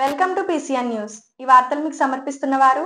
Welcome to PCN news. ఈ వార్తలు మీకు సమర్పిస్తున్నవారు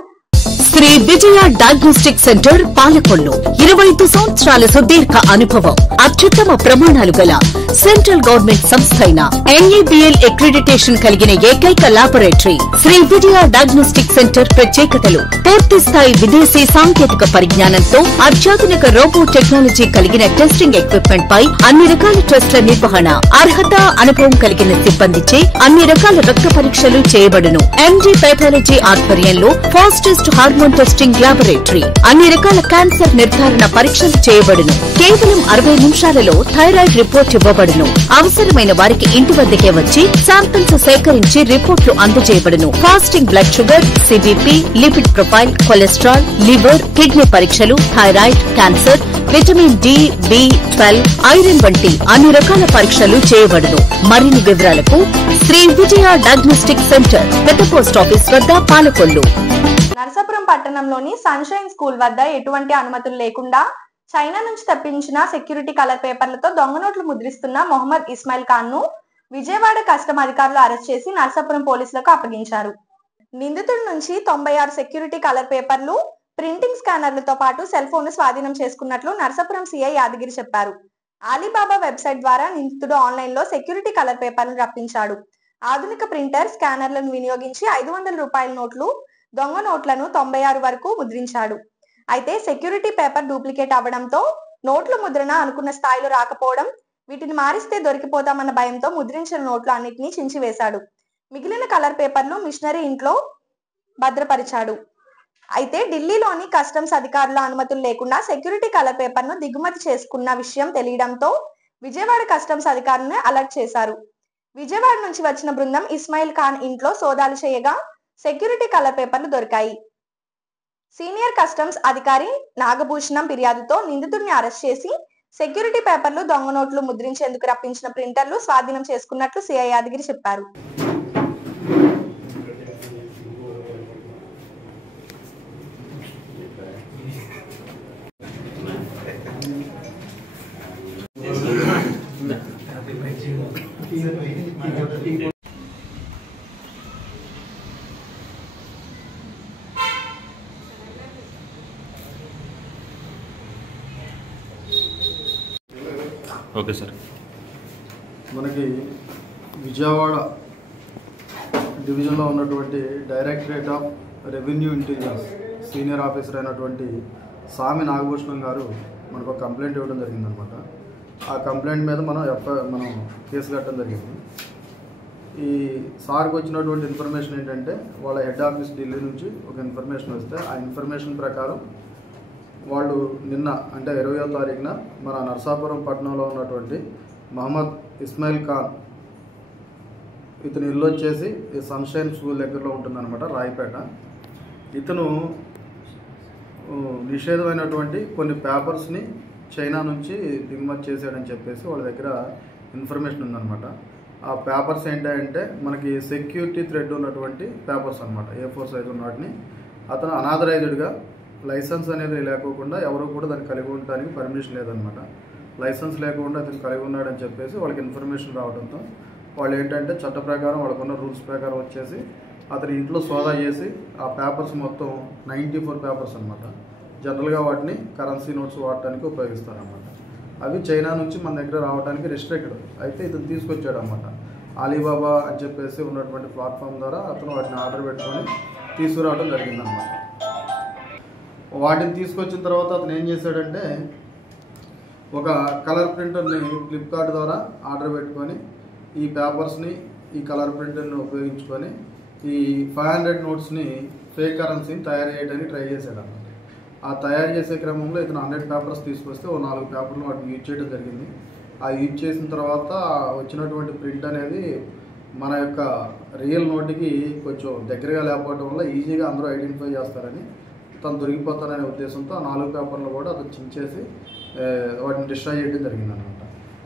శ్రీ విజయ డయాగ్నోస్టిక్ సెంటర్ పాలకొల్లు. 25 సంవత్సరాల సుదీర్ఘ అనుభవం, అత్యుత్తమ ప్రమాణాలు గల సెంట్రల్ గవర్నమెంట్ సంస్థ అయిన NABL అక్రిడిటేషన్ కలిగిన ఏకైక laboratory Shri Vijaya diagnostic centre. ప్రత్యేకతలు: పూర్తి స్థాయి విదేశీ సాంకేతిక పరిజ్ఞానంతో అత్యాధునిక రోబో టెక్నాలజీ కలిగిన టెస్టింగ్ ఎక్విప్మెంట్ పై అన్ని రకాల టెస్టుల నిర్వహణ, అర్హత, అనుభవం కలిగిన సిబ్బందిచే అన్ని రకాల రక్త పరీక్షలు చేయబడును. MD పెథాలజీ ఆధ్వర్యంలో ఫాస్టెస్ట్ హార్మోన్ టెస్టింగ్ ల్యాబొరేటరీ. అన్ని రకాల క్యాన్సర్ నిర్ధారణ పరీక్షలు చేయబడును. కేవలం 60 నిమిషాలలో థైరాయిడ్ రిపోర్ట్ ఇవ్వబడును. అవసరమైన వారికి ఇంటి వద్దకే వచ్చి శాంపిల్స్ సేకరించి రిపోర్ట్లు అందజేయబడును. Fasting blood sugar, CBP, lipid profile, cholesterol, liver, kidney పరీక్షలు, thyroid, cancer, vitamin D, B12, iron వంటి అన్ని రకాల పరీక్షలు చేయబడును. మరిన్ని వివరాలకు శ్రీ విజయ డయాగ్నోస్టిక్ సెంటర్, పెద్ద పోస్ట్ ఆఫీస్ వద్ద, పాలకొల్లు. నరసాపురం పట్టణంలోని సన్షైన్ స్కూల్ వద్ద ఎటువంటి అనుమతులు లేకుండా చైనా నుంచి తెప్పించిన సెక్యూరిటీ కలర్ పేపర్లతో దొంగ నోట్లు ముద్రిస్తున్న మొహమ్మద్ ఇస్మాయిల్ ఖాన్ ను విజయవాడ కస్టమ్ అధికారులు అరెస్ట్ చేసి నరసాపురం పోలీసులకు అప్పగించారు. నిందితుడి నుంచి 96 సెక్యూరిటీ కలర్ పేపర్లు, ప్రింటింగ్ స్కానర్లతో పాటు సెల్ ఫోన్ స్వాధీనం చేసుకున్నట్లు నరసాపురం CI యాదగిరి చెప్పారు. అలీబాబా వెబ్సైట్ ద్వారా నిందితుడు ఆన్లైన్ లో సెక్యూరిటీ కలర్ పేపర్లను రప్పించాడు. ఆధునిక ప్రింటర్, స్కానర్లను వినియోగించి 500 రూపాయల నోట్లు, దొంగ నోట్లను 96 వరకు ముద్రించాడు. అయితే సెక్యూరిటీ పేపర్ డూప్లికేట్ అవ్వడంతో నోట్ల ముద్రణ అనుకున్న స్థాయిలో రాకపోవడం, వీటిని మారిస్తే దొరికిపోతామన్న భయంతో ముద్రించిన నోట్లు అన్నింటినీ చించివేశాడు. మిగిలిన కలర్ పేపర్లు మిషనరీ ఇంట్లో భద్రపరిచాడు. అయితే ఢిల్లీలోని కస్టమ్స్ అధికారుల అనుమతులు లేకుండా సెక్యూరిటీ కలర్ పేపర్ ను దిగుమతి చేసుకున్న విషయం తెలియడంతో విజయవాడ కస్టమ్స్ అధికారులను అలర్ట్ చేశారు. విజయవాడ నుంచి వచ్చిన బృందం ఇస్మాయిల్ ఖాన్ ఇంట్లో సోదాలు చేయగా సెక్యూరిటీ కలర్ పేపర్లు దొరికాయి. సీనియర్ కస్టమ్స్ అధికారి నాగభూషణం ఫిర్యాదుతో నిందితుడిని అరెస్ట్ చేసి సెక్యూరిటీ పేపర్లు, దొంగ నోట్లు ముద్రించేందుకు రప్పించిన ప్రింటర్లు స్వాధీనం చేసుకున్నట్లు CI యాదగిరి చెప్పారు. Okay sir. మనకి విజయవాడ డివిజన్లో ఉన్నటువంటి directorate of revenue intelligence senior officer అయినటువంటి సామి నాగభూషణం గారు మనకు ఒక కంప్లైంట్ ఇవ్వడం జరిగిందనమాట. ఆ కంప్లైంట్ మీద మనం కేసు కట్టడం జరిగింది. ఈ సార్కి వచ్చినటువంటి ఇన్ఫర్మేషన్ ఏంటంటే, వాళ్ళ హెడ్ ఆఫీస్ ఢిల్లీ నుంచి ఒక ఇన్ఫర్మేషన్ వస్తే ఆ ఇన్ఫర్మేషన్ ప్రకారం వాళ్ళు నిన్న అంటే 20వ తారీఖున మన నరసాపురం పట్టణంలో ఉన్నటువంటి మొహమ్మద్ ఇస్మాయిల్ ఖాన్, ఇతను ఇల్లు వచ్చేసి సన్షైన్ స్కూల్ దగ్గరలో ఉంటుందన్నమాట, రాయపేట. ఇతను నిషేధమైనటువంటి కొన్ని పేపర్స్ని చైనా నుంచి దిగుమతి చేశాడని చెప్పేసి వాళ్ళ దగ్గర ఇన్ఫర్మేషన్ ఉందన్నమాట. ఆ పేపర్స్ ఏంటంటే మనకి సెక్యూరిటీ థ్రెడ్ ఉన్నటువంటి పేపర్స్ అనమాట, A4 సైజు ఉన్న వాటిని అతను అనాథరైజ్డ్గా, లైసెన్స్ అనేది లేకోకుండా ఎవరు కూడా దాన్ని కలిగి ఉండడానికి పర్మిషన్ లేదనమాట. లైసెన్స్ లేకుండా అతను కలిగి ఉన్నాడని చెప్పేసి వాళ్ళకి ఇన్ఫర్మేషన్ రావడంతో వాళ్ళు ఏంటంటే చట్ట ప్రకారం వాళ్ళకున్న రూల్స్ ప్రకారం వచ్చేసి అతని ఇంట్లో సోదా చేసి ఆ పేపర్స్ మొత్తం 94 పేపర్స్ అనమాట. జనరల్గా వాటిని కరెన్సీ నోట్స్ వాడటానికి ఉపయోగిస్తారనమాట. అవి చైనా నుంచి మన దగ్గర రావడానికి రెస్ట్రిక్టెడ్. అయితే ఇతను తీసుకొచ్చాడు అనమాట. అలీబాబా అని చెప్పేసి ఉన్నటువంటి ప్లాట్ఫామ్ ద్వారా అతను వాటిని ఆర్డర్ పెట్టుకొని తీసుకురావడం జరిగిందనమాట. వాటిని తీసుకొచ్చిన తర్వాత అతను ఏం చేశాడంటే, ఒక కలర్ ప్రింటర్ని ఫ్లిప్కార్ట్ ద్వారా ఆర్డర్ పెట్టుకొని ఈ పేపర్స్ని, ఈ కలర్ ప్రింటర్ని ఉపయోగించుకొని ఈ 500 నోట్స్ని ఫేక్ కరెన్సీని తయారు చేయడానికి ట్రై చేశాడు అన్నమాట. ఆ తయారు చేసే క్రమంలో ఇతను 100 పేపర్స్ తీసుకొస్తే 4 పేపర్లు వాటిని యూజ్ చేయడం జరిగింది. ఆ యూజ్ చేసిన తర్వాత వచ్చినటువంటి ప్రింట్ అనేది మన యొక్క రియల్ నోటికి కొంచెం దగ్గరగా లేకపోవడం వల్ల ఈజీగా అందరూ ఐడెంటిఫై చేస్తారని, తను దొరికిపోతారనే ఉద్దేశంతో ఆ 4 పేపర్లు కూడా అతను చించేసి వాటిని డిస్ట్రాయ్ చేయడం జరిగిందనమాట.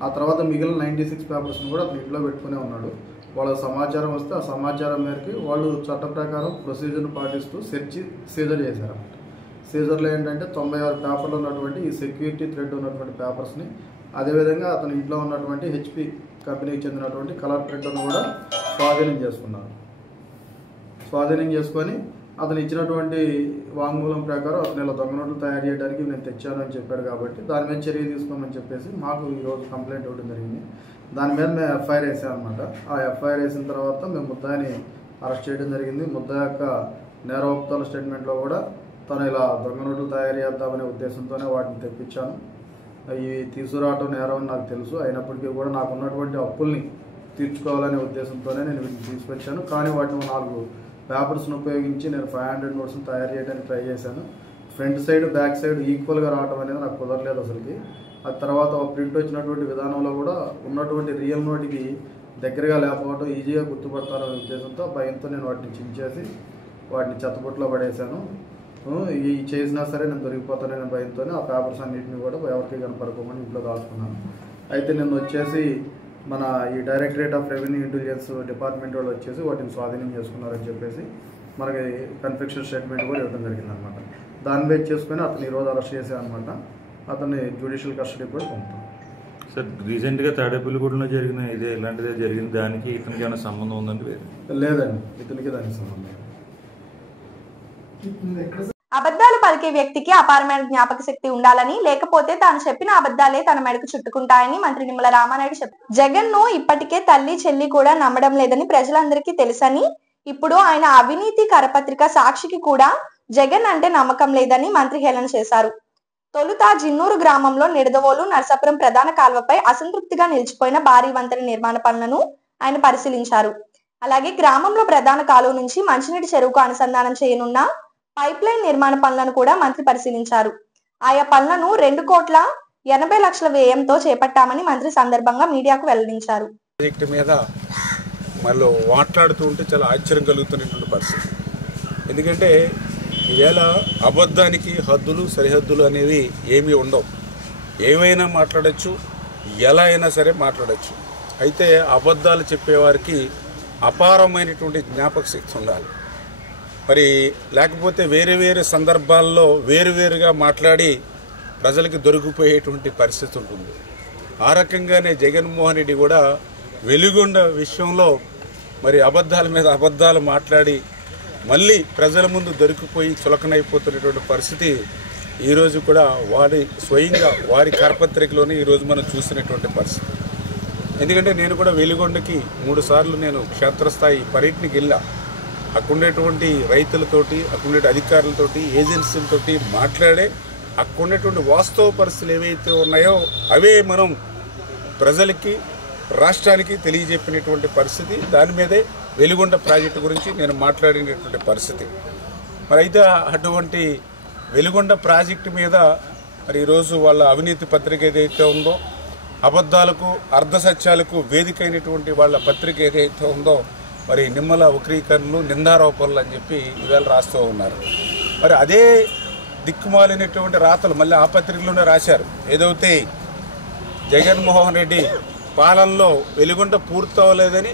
ఆ తర్వాత మిగిలిన 96 పేపర్స్ని కూడా అతను ఇంట్లో పెట్టుకునే ఉన్నాడు. వాళ్ళకి సమాచారం వస్తే ఆ సమాచారం మేరకు వాళ్ళు చట్ట ప్రకారం ప్రొసీజర్ను పాటిస్తూ సీజర్ చేశారన్నమాట. సీజర్లో ఏంటంటే 96 పేపర్లు ఉన్నటువంటి ఈ సెక్యూరిటీ థ్రెడ్ ఉన్నటువంటి పేపర్స్ని, అదేవిధంగా అతని ఇంట్లో ఉన్నటువంటి HP కంపెనీకి చెందినటువంటి కలర్ ప్రింటర్ను కూడా స్వాధీనం చేసుకున్నారు. స్వాధీనం చేసుకొని అతను ఇచ్చినటువంటి వాంగ్మూలం ప్రకారం అతను ఇలా దొంగ నోట్లు తయారు చేయడానికి నేను తెచ్చాను అని చెప్పాడు కాబట్టి దాని మీద చర్య తీసుకోమని చెప్పేసి మాకు ఈరోజు కంప్లైంట్ ఇవ్వడం జరిగింది. దాని మీద మేము ఎఫ్ఐఆర్ వేసాం అనమాట. ఆ ఎఫ్ఐఆర్ వేసిన తర్వాత మేము ముద్దాయిని అరెస్ట్ చేయడం జరిగింది. ముద్దాయి యొక్క నేరోక్తాల స్టేట్మెంట్లో కూడా తను ఇలా దొంగ నోట్లు తయారు చేద్దామనే ఉద్దేశంతోనే వాటిని తెప్పించాను. ఇవి తీసుకురావటం నేరం అని నాకు తెలుసు. అయినప్పటికీ కూడా నాకు ఉన్నటువంటి అప్పుల్ని తీర్చుకోవాలనే ఉద్దేశంతోనే నేను వీటిని తీసుకొచ్చాను. కానీ వాటిని 4 పేపర్స్ను ఉపయోగించి నేను 500 నోట్స్ని తయారు చేయడానికి ట్రై చేశాను. ఫ్రంట్ సైడ్ బ్యాక్ సైడ్ ఈక్వల్గా రావడం అనేది నాకు కుదరలేదు అసలుకి. ఆ తర్వాత ప్రింట్ వచ్చినటువంటి విధానంలో కూడా ఉన్నటువంటి రియల్ నోటికి దగ్గరగా లేకపోవడం ఈజీగా గుర్తుపడతారనే ఉద్దేశంతో భయంతో నేను వాటిని చించేసి వాటిని చెత్తబుట్టలో పడేశాను. ఇవి చేసినా సరే నేను దొరికిపోతాననే భయంతోనే ఆ పేపర్స్ అన్నింటినీ కూడా ఎవరికి కనపడుకోమని ఇంట్లో దాచుకున్నాను. అయితే నేను వచ్చేసి మన ఈ directorate of revenue intelligence department వాళ్ళు వచ్చేసి వాటిని స్వాధీనం చేసుకున్నారని చెప్పేసి మనకి కన్ఫెక్షన్ స్టేట్మెంట్ కూడా ఇవ్వడం జరిగిందనమాట. దాన్ని బేస్ చేసుకొని అతను ఈరోజు అరెస్ట్ చేశామన్నమాట. అతన్ని జ్యుడిషియల్ కస్టడీ కూడా పంపుతాం. సార్, రీసెంట్గా తాడేపల్లిగూడలో జరిగిన ఇదే ఇలాంటిదే జరిగింది, దానికి ఇతనికి ఏమైనా సంబంధం ఉందంటే? లేదండి, ఇతనికి దానికి సంబంధం. అబద్ధాలు పలికే వ్యక్తికి అపారమైన జ్ఞాపక శక్తి ఉండాలని, లేకపోతే తాను చెప్పిన అబద్ధాలే తన మెడకు చుట్టుకుంటాయని మంత్రి నిమ్మల రామానాయుడు చెప్పారు. జగన్ ను ఇప్పటికే తల్లి చెల్లి కూడా నమ్మడం లేదని ప్రజలందరికీ తెలుసని, ఇప్పుడు ఆయన అవినీతి కరపత్రిక సాక్షికి కూడా జగన్ అంటే నమ్మకం లేదని మంత్రి హేళన చేశారు. తొలుత జిన్నూరు గ్రామంలో నిడదవోలు నరసాపురం ప్రధాన కాల్వపై అసంతృప్తిగా నిలిచిపోయిన భారీ వంతెన నిర్మాణ పనులను ఆయన పరిశీలించారు. అలాగే గ్రామంలో ప్రధాన కాలువ నుంచి మంచినీటి చెరువుకు అనుసంధానం చేయనున్న పైప్ లైన్ నిర్మాణ పనులను కూడా మంత్రి పరిశీలించారు. ఆయా పనులను 2,80,00,000 వ్యయంతో చేపట్టామని మంత్రి సందర్భంగా మీడియాకు వెల్లడించారు. ప్రాజెక్టు మీద మళ్ళీ మాట్లాడుతూ ఉంటే చాలా ఆశ్చర్యం కలుగుతున్నటువంటి పరిస్థితి. ఎందుకంటే ఈవేళ అబద్ధానికి హద్దులు సరిహద్దులు అనేవి ఏమీ ఉండవు. ఏమైనా మాట్లాడచ్చు, ఎలా అయినా సరే మాట్లాడచ్చు. అయితే అబద్ధాలు చెప్పేవారికి అపారమైనటువంటి జ్ఞాపక శక్తి ఉండాలి. మరి లేకపోతే వేరే వేరే సందర్భాల్లో వేరువేరుగా మాట్లాడి ప్రజలకి దొరికిపోయేటువంటి పరిస్థితి ఉంటుంది. ఆ రకంగానే జగన్మోహన్ రెడ్డి కూడా వెలుగొండ విషయంలో మరి అబద్ధాల మీద అబద్ధాలు మాట్లాడి మళ్ళీ ప్రజల ముందు దొరికిపోయి చులకనైపోతున్నటువంటి పరిస్థితి ఈరోజు కూడా స్వయంగా వారి కరపత్రికలోనే ఈరోజు మనం చూసినటువంటి పరిస్థితి. ఎందుకంటే నేను కూడా వెలుగొండకి 3 సార్లు నేను క్షేత్రస్థాయి పర్యటనకి వెళ్ళా. అక్కడుండేటువంటి రైతులతోటి, అక్కడుండే అధికారులతోటి, ఏజెన్సీలతోటి మాట్లాడే అక్కడుండేటువంటి వాస్తవ పరిస్థితులు ఏవైతే ఉన్నాయో అవే మనం ప్రజలకి, రాష్ట్రానికి తెలియజెప్పినటువంటి పరిస్థితి. దాని మీదే వెలుగొండ ప్రాజెక్టు గురించి నేను మాట్లాడినటువంటి పరిస్థితి. మరి అయితే అటువంటి వెలుగొండ ప్రాజెక్టు మీద మరి ఈరోజు వాళ్ళ అవినీతి పత్రిక ఏదైతే ఉందో, అబద్ధాలకు అర్ధసత్యాలకు వేదిక అయినటువంటి వాళ్ళ పత్రిక ఏదైతే ఉందో, మరి నిమ్మల వక్రీకరణలు, నిందారోపణలు అని చెప్పి ఈవేళ రాస్తూ ఉన్నారు. మరి అదే దిక్కుమాలినటువంటి రాతలు మళ్ళీ ఆ పత్రికలోనే రాశారు. ఏదైతే జగన్మోహన్ రెడ్డి పాలనలో వెలుగొండ పూర్తవలేదని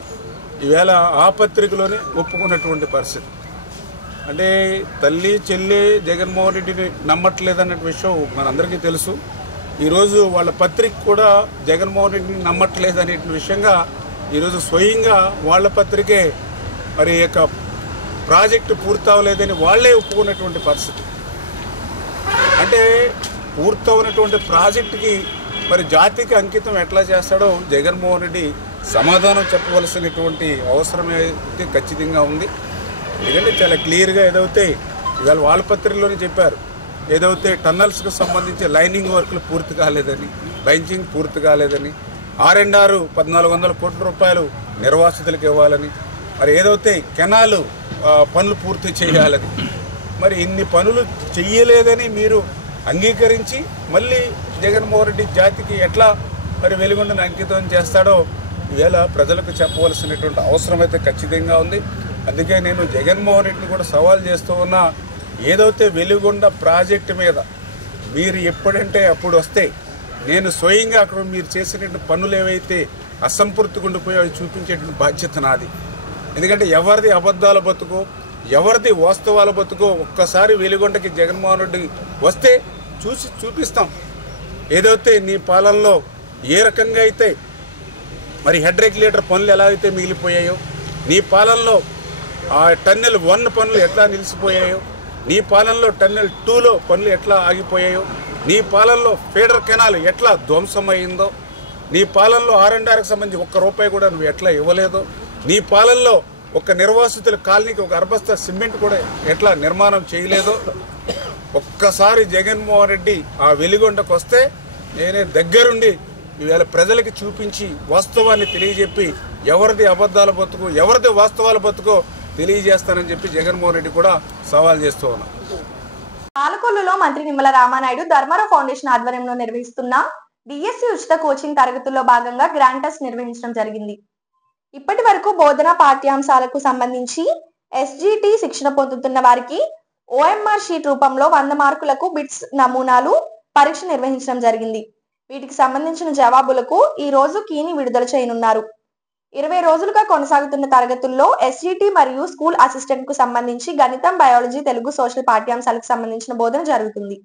ఈవేళ ఆ పత్రికలోనే ఒప్పుకున్నటువంటి పరిస్థితి. అంటే తల్లి చెల్లి జగన్మోహన్ రెడ్డిని నమ్మట్లేదన్న విషయం మనందరికీ తెలుసు. ఈరోజు వాళ్ళ పత్రిక కూడా జగన్మోహన్ రెడ్డిని నమ్మట్లేదనే విషయంగా ఈరోజు స్వయంగా వాళ్ళ పత్రికే మరి యొక్క ప్రాజెక్టు పూర్తవలేదని వాళ్లే ఒప్పుకున్నటువంటి పరిస్థితి. అంటే పూర్తవునటువంటి ప్రాజెక్టుకి మరి జాతికి అంకితం ఎట్లా చేస్తాడో జగన్మోహన్ రెడ్డి సమాధానం చెప్పవలసినటువంటి అవసరం అయితే ఖచ్చితంగా ఉంది. ఎందుకంటే చాలా క్లియర్గా ఏదైతే ఇవాళ వాళ్ళ పత్రికలోనే చెప్పారు, ఏదైతే టన్నల్స్కి సంబంధించి లైనింగ్ వర్క్లు పూర్తి కాలేదని, బెంచింగ్ పూర్తి కాలేదని, R&R 1,400 కోట్ల రూపాయలు నిర్వాసితులకు ఇవ్వాలని, మరి ఏదైతే కెనాలు పనులు పూర్తి చేయాలని, మరి ఇన్ని పనులు చెయ్యలేదని మీరు అంగీకరించి మళ్ళీ జగన్మోహన్ రెడ్డి జాతికి ఎట్లా మరి వెలుగొండను అంకితం చేస్తాడో ఈవేళ ప్రజలకు చెప్పవలసినటువంటి అవసరం అయితే ఖచ్చితంగా ఉంది. అందుకే నేను జగన్మోహన్ రెడ్డిని కూడా సవాల్ చేస్తూ ఉన్నా, ఏదైతే వెలుగొండ ప్రాజెక్టు మీద మీరు ఎప్పుడంటే అప్పుడు వస్తే నేను స్వయంగా అక్కడ మీరు చేసినటువంటి పనులు ఏవైతే అసంపూర్తిగా ఉండిపోయో అవి చూపించేటువంటి బాధ్యత నాది. ఎందుకంటే ఎవరిది అబద్ధాల బతుకో, ఎవరిది వాస్తవాల బతుకో ఒక్కసారి వెలుగొండకి జగన్మోహన్ రెడ్డి వస్తే చూపిస్తాం. ఏదైతే నీ పాలనలో ఏ రకంగా అయితే మరి హెడ్ రెగ్యులేటర్ పనులు ఎలా అయితే మిగిలిపోయాయో, నీ పాలనలో ఆ టన్నెల్ 1 పనులు ఎట్లా నిలిచిపోయాయో, నీ పాలనలో టన్నెల్ 2లో పనులు ఎట్లా ఆగిపోయాయో, నీ పాలనలో ఫీడర్ కెనాల్ ఎట్లా ధ్వంసమైందో, నీ పాలనలో R&Rకి సంబంధించి ₹1 కూడా నువ్వు ఎట్లా ఇవ్వలేదో, నీ పాలనలో ఒక నిర్వాసితుల కాలనీకి ఒక అర్బస్తా సిమెంట్ కూడా ఎట్లా నిర్మాణం చేయలేదో, ఒక్కసారి జగన్మోహన్ రెడ్డి ఆ వెలిగొండకు వస్తే నేనే దగ్గరుండి ఈవేళ ప్రజలకి చూపించి వాస్తవాన్ని తెలియజెప్పి ఎవరిది అబద్ధాల బతుకు ఎవరిది వాస్తవాల బతుకో తెలియజేస్తానని చెప్పి జగన్మోహన్ రెడ్డి కూడా సవాల్ చేస్తూ ఉన్నారు. పాలకొల్లులో మంత్రి నిమ్మల రామానాయుడు ధర్మారావు ఫౌండేషన్ ఆధ్వర్యంలో నిర్వహిస్తున్న డిఎస్సి ఉచిత కోచింగ్ తరగతుల్లో భాగంగా గ్రాండ్ టెస్ట్ నిర్వహించడం జరిగింది. ఇప్పటి వరకు బోధనా పాఠ్యాంశాలకు సంబంధించి ఎస్జిటి శిక్షణ పొందుతున్న వారికి ఓఎంఆర్ షీట్ రూపంలో 100 మార్కులకు బిట్స్ నమూనాలు పరీక్ష నిర్వహించడం జరిగింది. వీటికి సంబంధించిన జవాబులకు ఈ రోజు కీని విడుదల చేయనున్నారు. 20 రోజులుగా కొనసాగుతున్న తరగతుల్లో ఎస్జిటి మరియు స్కూల్ అసిస్టెంట్ కు సంబంధించి గణితం, బయాలజీ, తెలుగు, సోషల్ పాఠ్యాంశాలకు సంబంధించిన బోధన జరుగుతుంది.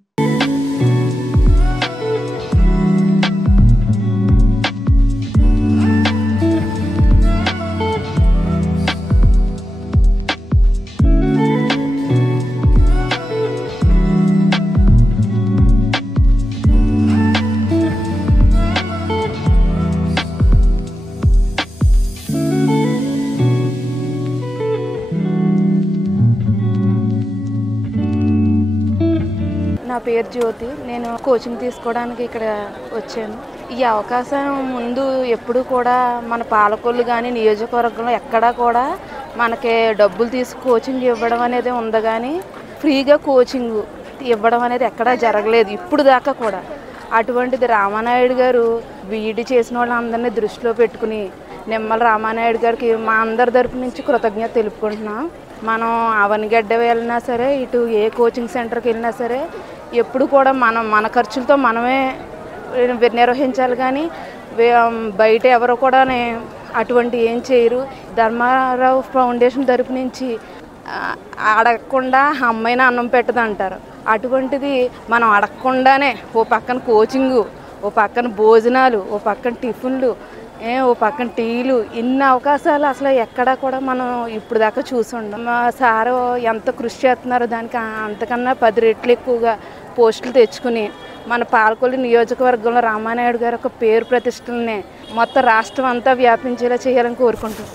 నా పేరు జ్యోతి. నేను కోచింగ్ తీసుకోవడానికి ఇక్కడ వచ్చాను. ఈ అవకాశం ముందు ఎప్పుడు కూడా మన పాలకొల్లు కానీ నియోజకవర్గంలో ఎక్కడా కూడా మనకి డబ్బులు తీసి కోచింగ్ ఇవ్వడం అనేది ఉంది, కానీ ఫ్రీగా కోచింగ్ ఇవ్వడం అనేది ఎక్కడా జరగలేదు ఇప్పుడు దాకా కూడా. అటువంటిది రామానాయుడు గారు బీఈడీ చేసిన వాళ్ళందరినీ దృష్టిలో పెట్టుకుని నిమ్మల రామానాయుడు గారికి మా అందరి తరపు నుంచి కృతజ్ఞత తెలుపుకుంటున్నాం. మనం అవనిగడ్డ వెళ్ళినా సరే, ఇటు ఏ కోచింగ్ సెంటర్కి వెళ్ళినా సరే ఎప్పుడు కూడా మన ఖర్చులతో మనమే నిర్వహించాలి, కానీ బయట ఎవరు కూడా అటువంటి ఏం చేయరు. ధర్మారావు ఫౌండేషన్ తరపు నుంచి అడగకుండా అమ్మాయిని అన్నం పెట్టదంటారు. అటువంటిది మనం అడగకుండానే ఓ పక్కన కోచింగు, ఓ పక్కన భోజనాలు, ఓ పక్కన టిఫిన్లు, ఓ పక్కన టీలు, ఇన్ని అవకాశాలు అసలు ఎక్కడా కూడా మనం ఇప్పుడు దాకా చూసుండం. మా సారు ఎంత కృషి చేస్తున్నారో దానికి అంతకన్నా 10 రెట్లు ఎక్కువగా పోస్టులు తెచ్చుకుని మన పాలకొల్లు నియోజకవర్గంలో రామానాయుడు గారి ఒక పేరు ప్రతిష్టలనే మొత్తం రాష్ట్రం అంతా వ్యాపించేలా చేయాలని కోరుకుంటున్నాం.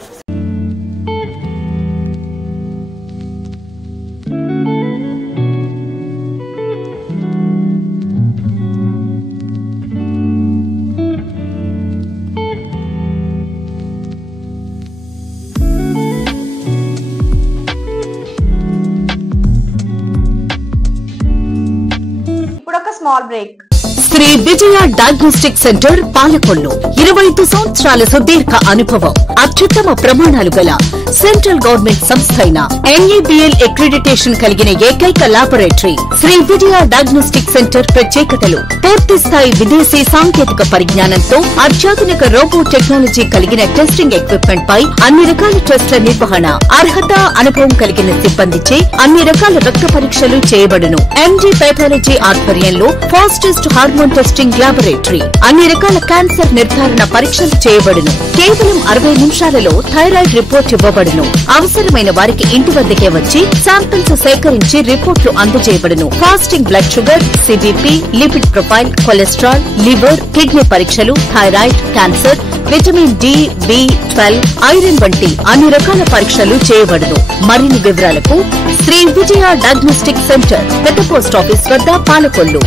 Small break. Shri Vijaya diagnostic centre Palakollu 25 సంవత్సరాల సుదీర్ఘ అనుభవం, అత్యుత్తమ ప్రమాణాలు గల సెంట్రల్ గవర్నమెంట్ సంస్థ అయిన NABL అక్రిడిటేషన్ కలిగిన ఏకైక laboratory Shri Vijaya diagnostic centre. ప్రత్యేకతలు: పూర్తి స్థాయి విదేశీ సాంకేతిక పరిజ్ఞానంతో అత్యాధునిక రోబో టెక్నాలజీ కలిగిన టెస్టింగ్ ఎక్విప్మెంట్ పై అన్ని రకాల టెస్టుల నిర్వహణ, అర్హత, అనుభవం కలిగిన సిబ్బందిచే అన్ని రకాల రక్త పరీక్షలు చేయబడును. MD పైథాలజీ ఆధ్వర్యంలో ఫాస్టెస్ట్ హార్మోన్ టెస్టింగ్ లాబొరేటరీ, అన్ని రకాల క్యాన్సర్ నిర్ధారణ పరీక్షలు చేయబడును. కేవలం 60 నిమిషాలలో థైరాయిడ్ రిపోర్ట్ ఇవ్వబడును. అవసరమైన వారికి ఇంటి వద్దకే వచ్చి శాంపిల్స్ సేకరించి రిపోర్ట్లు అందజేయబడును. Fasting blood sugar, CBP, lipid profile, cholesterol, liver, kidney పరీక్షలు, thyroid, cancer, vitamin D, B12, iron వంటి అన్ని రకాల పరీక్షలు చేయబడును. మరిన్ని వివరాలకు శ్రీ విజయ డయాగ్నోస్టిక్ సెంటర్, పెద్ద పోస్ట్ ఆఫీస్ వద్ద, పాలకొల్లు.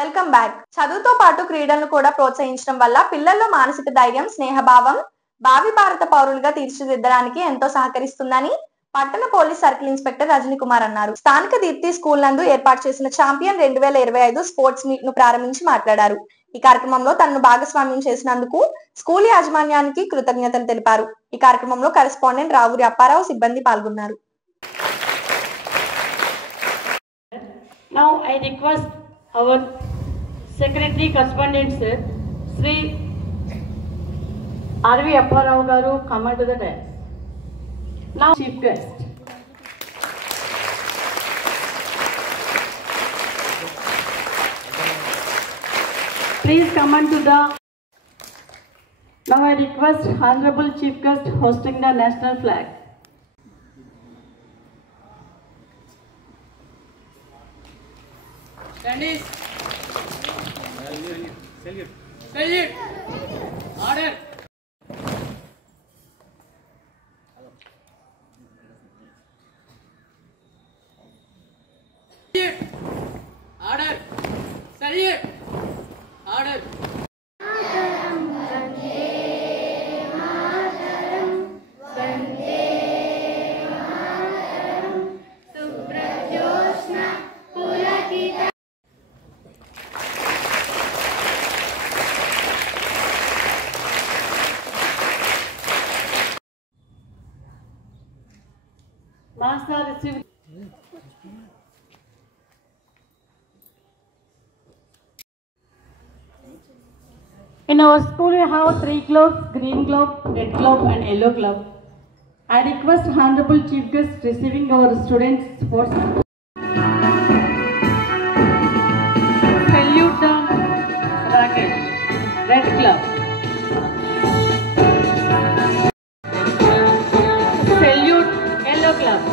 Welcome back. చదువుతో పాటు క్రీడలను కూడా ప్రోత్సహించడం వల్ల పిల్లల్లో మానసిక ధైర్యం, స్నేహభావం భావి భారత పౌరులుగా తీర్చిదిద్దడానికి ఎంతో సహకరిస్తుందని పట్టణ police circle inspector Rajani Kumar అన్నారు. స్థానిక దీప్తి స్కూల్ నందు ఏర్పాటు చేసిన ఛాంపియన్ 2025 స్పోర్ట్స్ మీట్ ను ప్రారంభించి మాట్లాడారు. ఈ కార్యక్రమంలో తనను భాగస్వామ్యం చేసినందుకు స్కూల్ యాజమాన్యానికి కృతజ్ఞతలు తెలిపారు. ఈ కార్యక్రమంలో కరెస్పాండెంట్ రావురి అప్పారావు, సిబ్బంది పాల్గొన్నారు. Now I request our secretary correspondent sir, Sri R.V. Apparao garu come to the dais. Now chief guest. Please come on to the. Now I request Honorable Chief Guest hosting the national flag. Master received. In our school, we have 3 gloves: green glove, red glove, and yellow glove. I request Honorable Chief Guest receiving our students' sports. Salute the Rakesh, red glove. Salute yellow glove.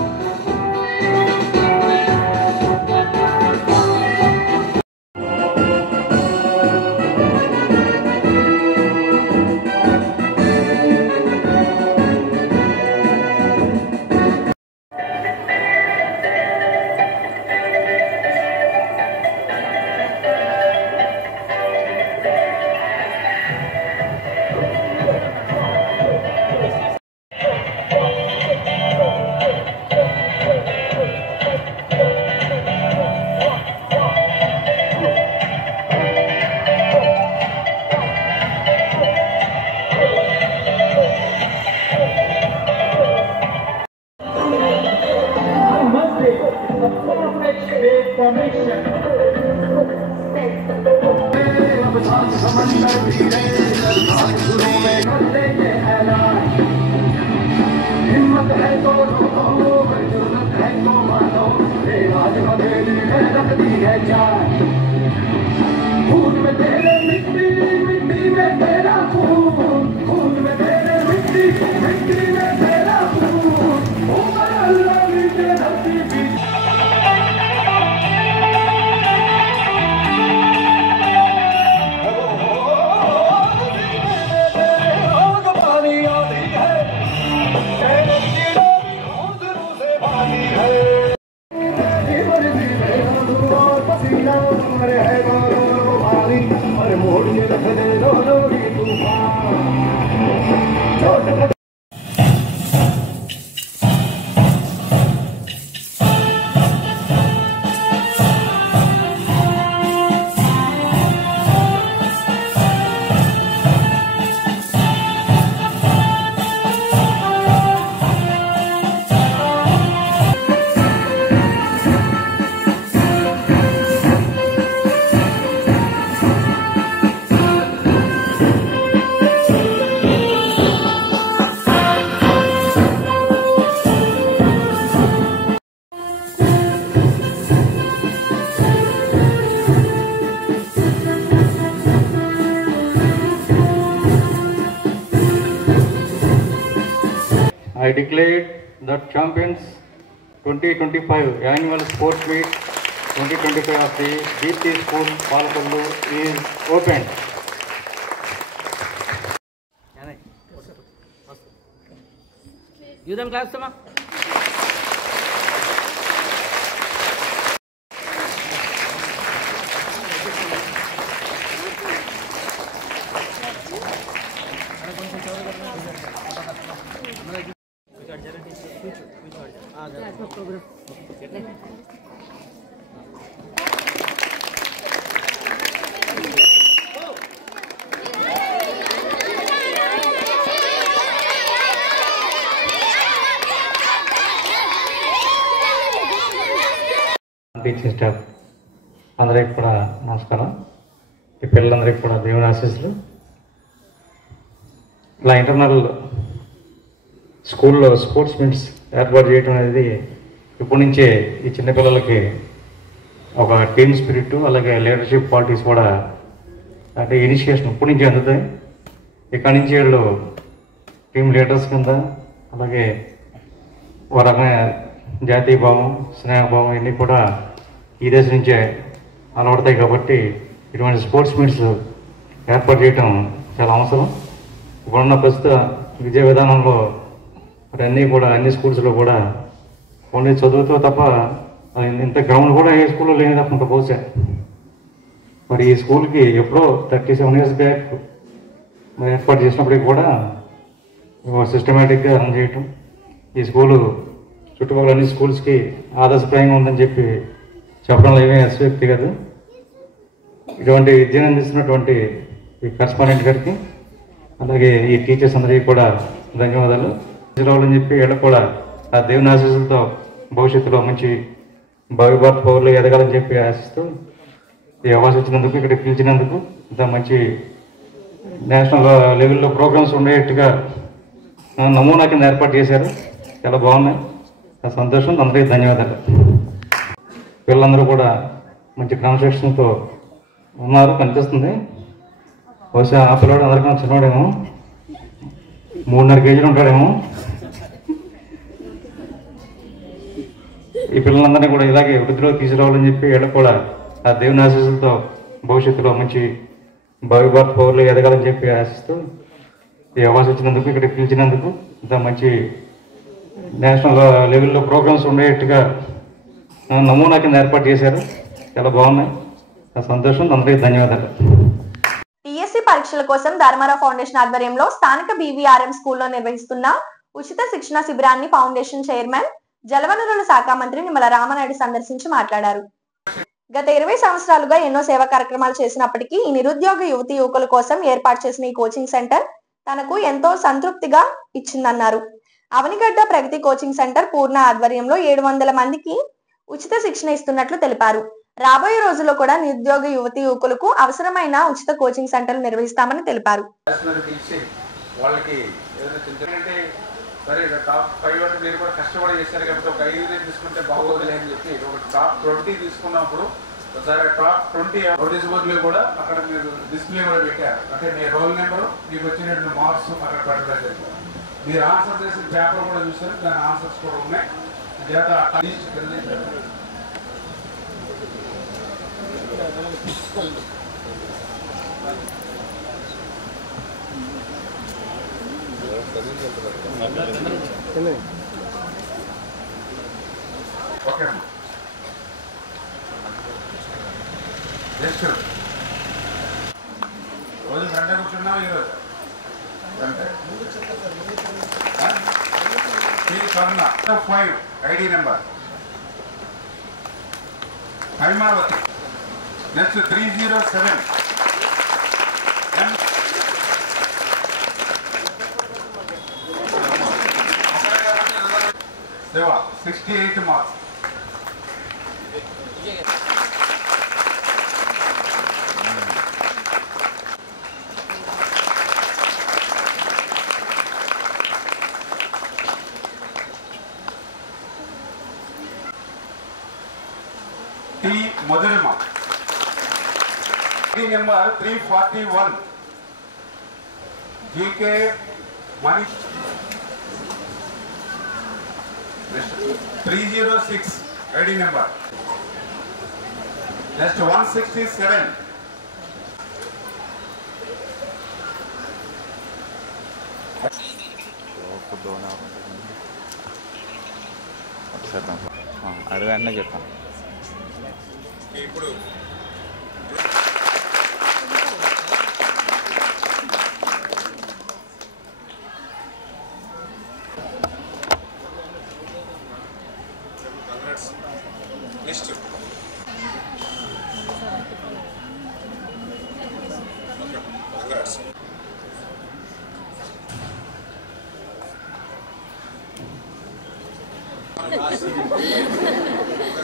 I declare that champions 2025 annual sports meet 2025 of the Deepthi School Palapallu is opened. You them class sama? Teaching staff అందరికి కూడా నమస్కారం. ఈ పిల్లలందరికీ కూడా దేవుని ఆశీస్సులు. ఇలా internal స్కూల్లో స్పోర్ట్స్ మీట్స్ ఏర్పాటు చేయడం అనేది ఇప్పటి నుంచే ఈ చిన్నపిల్లలకి ఒక టీమ్ స్పిరిట్ అలాగే లీడర్షిప్ క్వాలిటీస్ కూడా అంటే ఇనిషియేషన్ ఇప్పటి నుంచి అందుతాయి. ఇక్కడి నుంచి వీళ్ళు టీమ్ లీడర్స్ కింద అలాగే ఒక రకమైన జాతీయ భావం స్నేహభావం ఇవన్నీ కూడా ఈ దేశం నుంచే అలవడతాయి. కాబట్టి ఇటువంటి స్పోర్ట్స్ మీట్స్ ఏర్పాటు చేయడం చాలా అవసరం. ఇప్పుడున్న ప్రస్తుత విద్యా విధానంలో అన్ని స్కూల్స్లో కూడా ఓన్లీ చదువుతో తప్ప ఇంత గ్రౌండ్ కూడా ఏ స్కూల్లో లేని తప్ప ఇంకా పోసా. మరి ఈ స్కూల్కి ఎప్పుడో 37 years బ్యాక్ మరి ఏర్పాటు చేసినప్పటికీ కూడా సిస్టమేటిక్గా రన్ చేయటం, ఈ స్కూలు చుట్టుపక్కల అన్ని స్కూల్స్కి ఆదర్శప్రాయంగా ఉందని చెప్పి చెప్పడంలో ఏమీ అతిశయోక్తి కాదు. ఇటువంటి విద్యను అందిస్తున్నటువంటి ఈ కరెస్పాండెంట్ గారికి అలాగే ఈ టీచర్స్ అందరికీ కూడా ధన్యవాదాలు. రావాలని చెప్పి వీళ్ళకి కూడా ఆ దేవుని ఆశీస్సులతో భవిష్యత్తులో మంచి భారత పౌరులు ఎదగాలని చెప్పి ఆశిస్తూ ఈ అవకాశం ఇచ్చినందుకు, ఇక్కడ పిలిచినందుకు, ఇంత మంచి నేషనల్ లెవెల్లో ప్రోగ్రామ్స్ ఉండేట్టుగా నమూనా కింద ఏర్పాటు చేశారు. చాలా బాగున్నాయి. సంతోషం. అందరికీ ధన్యవాదాలు. పిల్లలందరూ కూడా మంచి క్రమశిక్షణతో ఉన్నారు కనిపిస్తుంది. బహుశా ఆ పిల్లవాడు అందరికన్నా చిన్నవాడేమో, 3.5 kg ఉంటాడేమో. ఈ పిల్లలందరినీ కూడా ఇలాగే వృద్ధిలోకి తీసుకురావాలని చెప్పి వీళ్ళకి కూడా ఆ దేవుని ఆశీస్సులతో భవిష్యత్తులో మంచి భారత పౌరులు ఎదగాలని చెప్పి ఆశిస్తూ ఈ అవకాశం ఇచ్చినందుకు, ఇక్కడ పిలిచినందుకు, ఇంత మంచి నేషనల్ లెవెల్లో ప్రోగ్రామ్స్ ఉండేట్టుగా నమూనా కింద ఏర్పాటు చేశారు. చాలా బాగున్నాయి. సంతోషం. అందరికీ ధన్యవాదాలు. టీఎస్సీ పరీక్షల కోసం ధర్మారావు ఫౌండేషన్ ఆధ్వర్యంలో స్థానిక బీవీఆర్ఎం స్కూల్లో నిర్వహిస్తున్న ఉచిత శిక్షణ శిబిరాన్ని ఫౌండేషన్ చైర్మన్, జలవనరుల శాఖ మంత్రి నిమ్మల రామానాయుడు సందర్శించి మాట్లాడారు. గత 20 సంవత్సరాలుగా ఎన్నో సేవా కార్యక్రమాలు చేసినప్పటికీ ఈ నిరుద్యోగ యువతీ యువకుల కోసం ఏర్పాటు చేసిన ఈ కోచింగ్ సెంటర్ తనకు ఎంతో సంతృప్తిగా ఇచ్చిందన్నారు. అవనిగడ్డ ప్రగతి కోచింగ్ సెంటర్ పూర్ణ ఆధ్వర్యంలో 700 మందికి ఉచిత శిక్షణ ఇస్తున్నట్లు తెలిపారు. రాబోయే రోజుల్లో కూడా నిరుద్యోగ యువతీ యువకులకు అవసరమైన ఉచిత కోచింగ్ సెంటర్లు నిర్వహిస్తామని తెలిపారు. సరే టాప్ 5 అంటే మీరు కూడా కష్టపడి చేశారు కాబట్టి ఒక 5 తీసుకుంటే బాగోదులే అని చెప్పి ఒక టాప్ 20 తీసుకున్నప్పుడు ఒకసారి టాప్ 20 నోటీస్ బోర్డులో కూడా అక్కడ మీరు డిస్ప్లే కూడా పెట్టారు. అంటే మీ రోల్ నెంబరు, మీకు వచ్చినటువంటి మార్క్స్ అక్కడ పెట్టడం జరిగింది. మీరు ఆన్సర్ చేసిన పేపర్ కూడా చూస్తారు, దాని ఆన్సర్స్ కూడా ఉన్నాయి. చేత ఓకే అమ్మా. నెక్స్ట్ రోజు గంట కూర్చున్నావు, ఈరోజు గంట 5 ID number Haimavathi. Next 307 Deva 68 marks. T Madhurima number 341 GK Manish 306 ID number. Next 167 అడగండి చెప్తాను. ఇప్పుడు నెక్స్ట్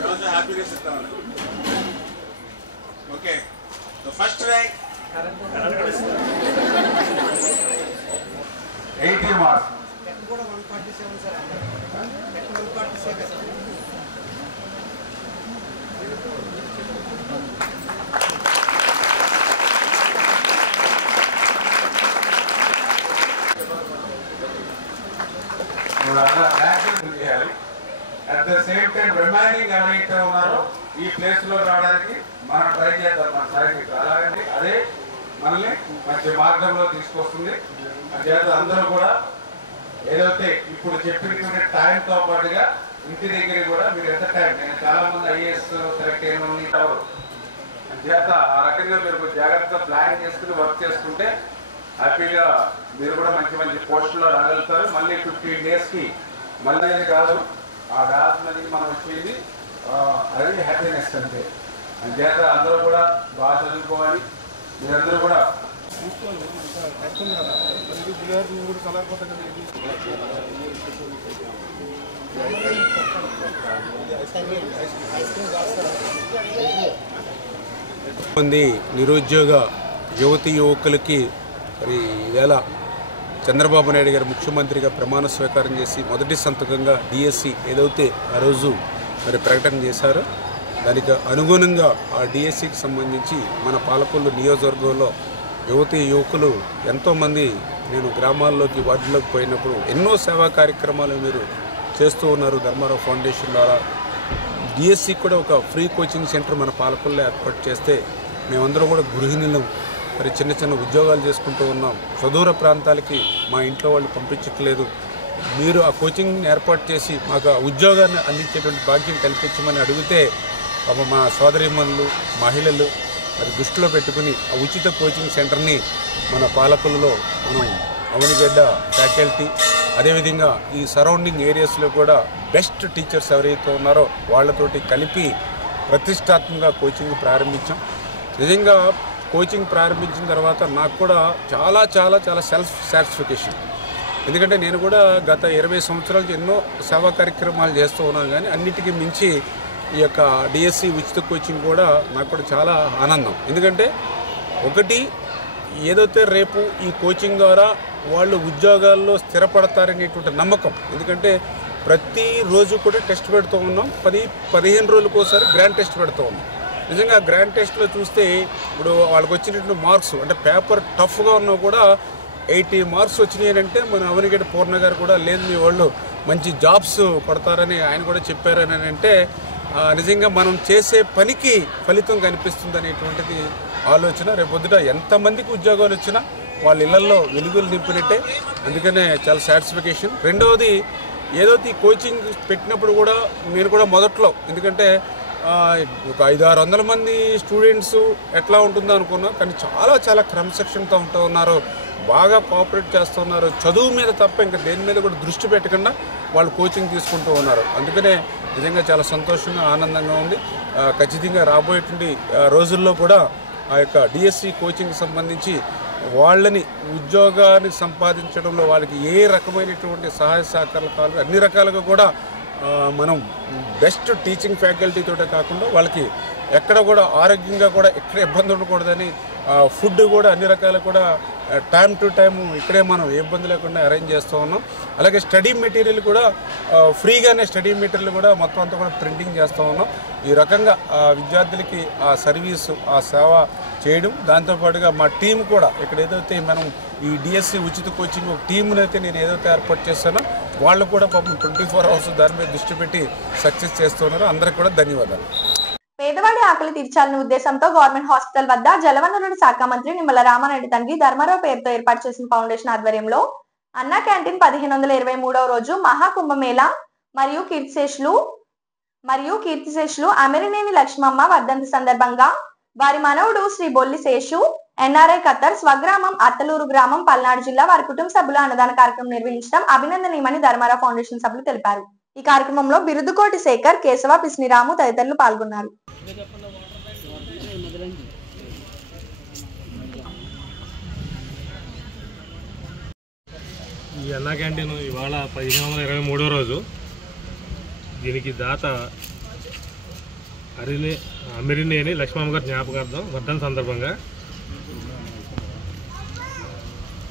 రోజు హ్యాపీనెస్ ఇస్తాను. Okay, first rank 80 marks. At the same time remaining ఎవరైతే ఉన్నారో ఈ ప్లేస్లో రావడానికి మనం ట్రై చేద్దాం మన స్థాయికి. అలాగంటే అదే మనల్ని మంచి మార్గంలో తీసుకొస్తుంది. చేత అందరూ కూడా ఏదైతే ఇప్పుడు చెప్పినటువంటి టైంతో పాటుగా ఇంటి దగ్గర కూడా మీరు ఎంత టైం, నేను చాలా మంది ఐఏఎస్ సెలెక్ట్ అయిన చేత ఆ రకంగా మీరు జాగ్రత్తగా ప్లాన్ చేసుకుని వర్క్ చేసుకుంటే హ్యాపీగా మీరు కూడా మంచి మంచి పోస్టుల్లో రాగలుగుతారు. మళ్ళీ 15 daysకి మళ్ళీ అది కాదు, ఆ డాన్స్ అనేది మనం వచ్చేది అది హ్యాపీనెస్ అంటే. చేత అందరూ కూడా బాగా చదువుకోవాలి. మీరందరూ కూడా మంది నిరుద్యోగ యువతీ యువకులకి మరి ఈవేళ చంద్రబాబు నాయుడు గారు ముఖ్యమంత్రిగా ప్రమాణ స్వీకారం చేసి మొదటి సంతకంగా డిఎస్సి ఏదైతే ఆ రోజు మరి ప్రకటన చేశారో దానికి అనుగుణంగా ఆ డిఎస్సికి సంబంధించి మన పాలకొల్లు నియోజకవర్గంలో యువతీ యువకులు ఎంతోమంది, నేను గ్రామాల్లోకి వార్డులోకి పోయినప్పుడు ఎన్నో సేవా కార్యక్రమాలు మీరు చేస్తూ ఉన్నారు. ధర్మారావు ఫౌండేషన్ ద్వారా డిఎస్సి కూడా ఒక ఫ్రీ కోచింగ్ సెంటర్ మన పాలకొల్లో ఏర్పాటు చేస్తే మేమందరం కూడా గృహిణులు మరి చిన్న చిన్న ఉద్యోగాలు చేసుకుంటూ ఉన్నాం. సుదూర ప్రాంతాలకి మా ఇంట్లో వాళ్ళు పంపించట్లేదు. మీరు ఆ కోచింగ్ని ఏర్పాటు చేసి మాకు ఆ ఉద్యోగాన్ని అందించేటువంటి భాగ్యం కల్పించమని అడిగితే మా సోదరీమణులు మహిళలు మరి దృష్టిలో పెట్టుకుని ఆ ఉచిత కోచింగ్ సెంటర్ని మన పాలకొల్లులో మనం అవనిగడ్డ ఫ్యాకల్టీ అదేవిధంగా ఈ సరౌండింగ్ ఏరియాస్లో కూడా బెస్ట్ టీచర్స్ ఎవరైతే ఉన్నారో వాళ్ళతోటి కలిపి ప్రతిష్టాత్మకంగా కోచింగ్ ప్రారంభించాం. నిజంగా కోచింగ్ ప్రారంభించిన తర్వాత నాకు కూడా చాలా చాలా చాలా సెల్ఫ్ సాటిస్ఫికేషన్. ఎందుకంటే నేను కూడా గత 20 సంవత్సరాలు ఎన్నో సేవా కార్యక్రమాలు చేస్తూ ఉన్నాను, కానీ అన్నిటికీ మించి ఈ యొక్క డిఎస్సి ఉచిత కోచింగ్ కూడా నాకు కూడా చాలా ఆనందం. ఎందుకంటే ఒకటి ఏదైతే రేపు ఈ కోచింగ్ ద్వారా వాళ్ళు ఉద్యోగాల్లో స్థిరపడతారనేటువంటి నమ్మకం. ఎందుకంటే ప్రతిరోజు కూడా టెస్ట్ పెడుతూ ఉన్నాం, 10-15 రోజులకు ఒకసారి గ్రాండ్ టెస్ట్ పెడుతూ ఉన్నాం. నిజంగా గ్రాండ్ టెస్ట్లో చూస్తే ఇప్పుడు వాళ్ళకి వచ్చినటువంటి మార్క్స్ అంటే పేపర్ టఫ్గా ఉన్నా కూడా 80 మార్క్స్ వచ్చినాయి అంటే మన అవనిగడ్డ పూర్ణ గారు కూడా లేదు మీ వాళ్ళు మంచి జాబ్స్ కొడతారని ఆయన కూడా చెప్పారని అంటే నిజంగా మనం చేసే పనికి ఫలితం కనిపిస్తుంది అనేటువంటిది ఆలోచన. రేపొద్దుట ఎంతమందికి ఉద్యోగాలు వచ్చినా వాళ్ళ ఇళ్లలో వెలుగులు నింపినట్టే. అందుకనే చాలా సాటిస్ఫికేషన్. రెండవది ఏదైతే ఈ కోచింగ్ పెట్టినప్పుడు కూడా నేను కూడా మొదట్లో ఎందుకంటే ఒక 500-600 మంది స్టూడెంట్స్ ఎట్లా ఉంటుందో అనుకున్నా, కానీ చాలా చాలా క్రమశిక్షణతో ఉంటూ ఉన్నారు, బాగా కోఆపరేట్ చేస్తున్నారు. చదువు మీద తప్ప ఇంకా దేని మీద కూడా దృష్టి పెట్టకుండా వాళ్ళు కోచింగ్ తీసుకుంటూ ఉన్నారు. అందుకనే నిజంగా చాలా సంతోషంగా ఆనందంగా ఉంది. ఖచ్చితంగా రాబోయేటువంటి రోజుల్లో కూడా ఆ యొక్క డిఎస్సి కోచింగ్ సంబంధించి వాళ్ళని ఉద్యోగాన్ని సంపాదించడంలో వాళ్ళకి ఏ రకమైనటువంటి సహాయ సహకారాలు కావాలి అన్ని రకాలుగా కూడా మనం బెస్ట్ టీచింగ్ ఫ్యాకల్టీతో కాకుండా వాళ్ళకి ఎక్కడ కూడా ఆరోగ్యంగా కూడా ఎక్కడ ఇబ్బంది ఉండకూడదని ఫుడ్ కూడా అన్ని రకాలు కూడా టైం టు టైం ఇక్కడే మనం ఏ ఇబ్బంది లేకుండా అరేంజ్ చేస్తూ ఉన్నాం. అలాగే స్టడీ మెటీరియల్ కూడా ఫ్రీగానే స్టడీ మెటీరియల్ కూడా మొత్తం అంతా కూడా ప్రింటింగ్ చేస్తూ ఉన్నాం. ఈ రకంగా విద్యార్థులకి ఆ సర్వీసు ఆ సేవ చేయడం, దాంతోపాటుగా మా టీం కూడా ఇక్కడ ఏదైతే మనం ఈ డిఎస్సి ఉచిత కోచింగ్ ఒక టీంని అయితే నేను ఏదైతే ఏర్పాటు చేస్తానో వాళ్ళు కూడా పాపం 24 hours దాని మీద దృష్టి పెట్టి సక్సెస్ చేస్తున్నారు. అందరికి కూడా ధన్యవాదాలు. పేదవాడి ఆకలి తీర్చాలనే ఉద్దేశంతో గవర్నమెంట్ హాస్పిటల్ వద్ద జలవనరుల శాఖ మంత్రి నిమ్మల రామారెడ్డి తండ్రి ధర్మారావు పేరుతో ఏర్పాటు చేసిన ఫౌండేషన్ ఆధ్వర్యంలో అన్నా క్యాంటీన్ 1523వ రోజు మహాకుంభమేళ మరియు కీర్తిశేషులు అమెరినేని లక్ష్మమ్మ వర్ధంతి సందర్భంగా వారి మనవుడు శ్రీ బొల్లి శేషు ఎన్ఆర్ఐ ఖత్తర్ స్వగ్రామం అత్తలూరు గ్రామం పల్నాడు జిల్లా వారి కుటుంబ సభ్యుల అన్నదాన కార్యక్రమం నిర్వహించడం అభినందనీయమని ధర్మారావు ఫౌండేషన్ సభ్యులు తెలిపారు. ఈ కార్యక్రమంలో బిరుదుకోటి శేఖర్, కేశవ, పిస్నిరాము తదితరులు పాల్గొన్నారు. ఈ అన్నా క్యాంటీన్ ఇవాళ 1523వ రోజు. దీనికి దాత అమిరినేని లక్ష్మమ్మ గారి జ్ఞాపకార్థం వర్ధన్ సందర్భంగా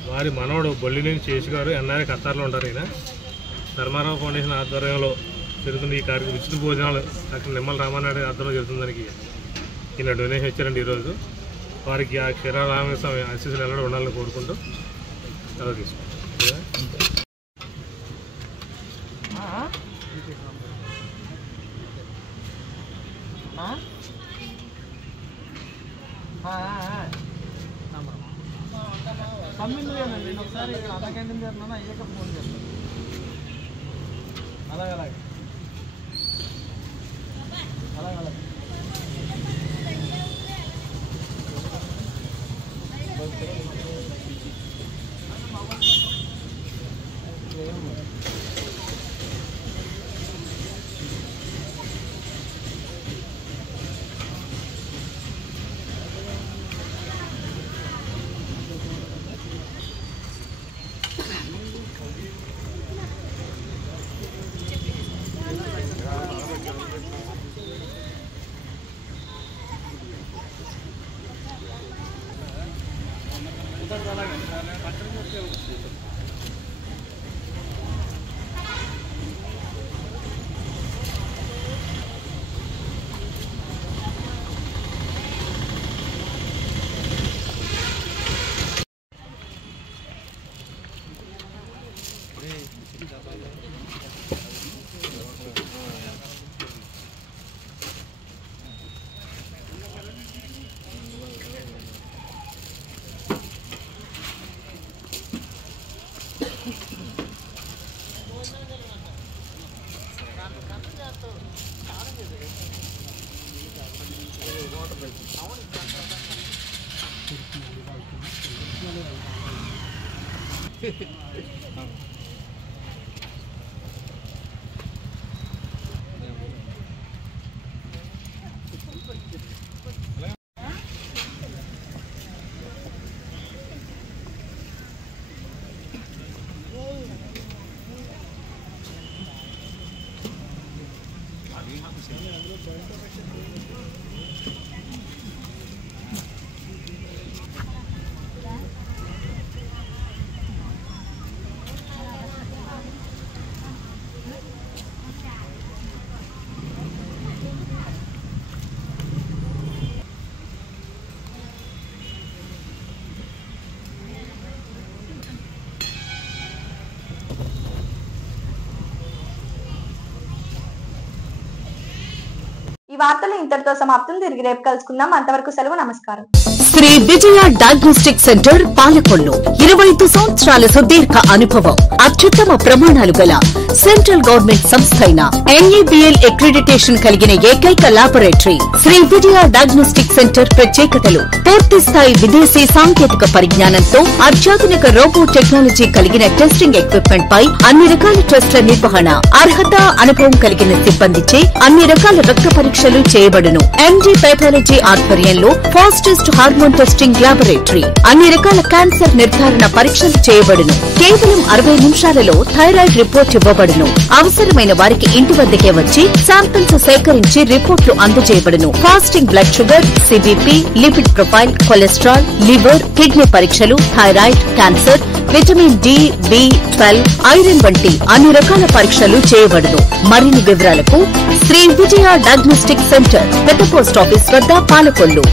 వారి మనవడు బొల్లినేని శేషు గారు ఎన్ఆర్ఐ ఖత్తార్లో ఉంటారు. ఈయన ధర్మారావు ఫౌండేషన్ ఆధ్వర్యంలో జరుగుతున్న ఈ కార్యక్రమం ఉచిత భోజనాలు డాక్టర్ నిమ్మల రామారెడ్డి ఆధ్వర్యంలో జరుగుతుందానికి ఈయన డొనేషన్ ఇచ్చారండి. ఈరోజు వారికి ఆ క్షీరారామస్వామి ఆశీస్సులు ఎల్లడూ ఉండాలని కోరుకుంటూ సెలవు తీసుకుంటాం. పంపించలేదండి నేను ఒకసారి అన్న క్యాంటీన్ చేస్తున్నాను అయ్యాక ఫోన్ చేస్తాను. అలాగే అలాగే అలాగే అలాగే ఈ వార్తలు ఇంతటితో సమాప్తం. తిరిగి రేపు కలుసుకుందాం. అంతవరకు సెలవు. నమస్కారం. శ్రీ విజయ డయాగ్నోస్టిక్ సెంటర్ పాలకొల్లు 25 సంవత్సరాల సుదీర్ఘ అనుభవం, అత్యుత్తమ ప్రమాణాలు గల సెంట్రల్ గవర్నమెంట్ సంస్థ అయిన NABL అక్రిడిటేషన్ కలిగిన ఏకైక laboratory Shri Vijaya diagnostic centre ప్రత్యేకతలు పూర్తి స్థాయి విదేశీ సాంకేతిక పరిజ్ఞానంతో అత్యాధునిక రోబో టెక్నాలజీ కలిగిన టెస్టింగ్ ఎక్విప్మెంట్ పై అన్ని రకాల టెస్టుల నిర్వహణ, అర్హత, అనుభవం కలిగిన సిబ్బందిచే అన్ని రకాల రక్త పరీక్షలు చేయబడును. MD పెథాలజీ ఆధ్వర్యంలో ఫాస్టెస్ట్ హార్మోన్ టెస్టింగ్ లాబొరేటరీ, అన్ని రకాల క్యాన్సర్ నిర్ధారణ పరీక్షలు చేయబడును. కేవలం 60 నిమిషాలలో థైరాయిడ్ రిపోర్ట్ ఇవ్వబడును. అవసరమైన వారికి ఇంటి వద్దకే వచ్చి శాంపిల్స్ సేకరించి రిపోర్టులు అందజేయబడును. Fasting blood sugar, CBP, lipid profile, cholesterol, liver, kidney పరీక్షలు, thyroid, cancer, vitamin D, B12, iron వంటి అన్ని రకాల పరీక్షలు చేయబడును. మరిన్ని వివరాలకు శ్రీ విజయ డయాగ్నోస్టిక్ సెంటర్, పెద్ద పోస్ట్ ఆఫీస్ వద్ద, పాలకొల్లు.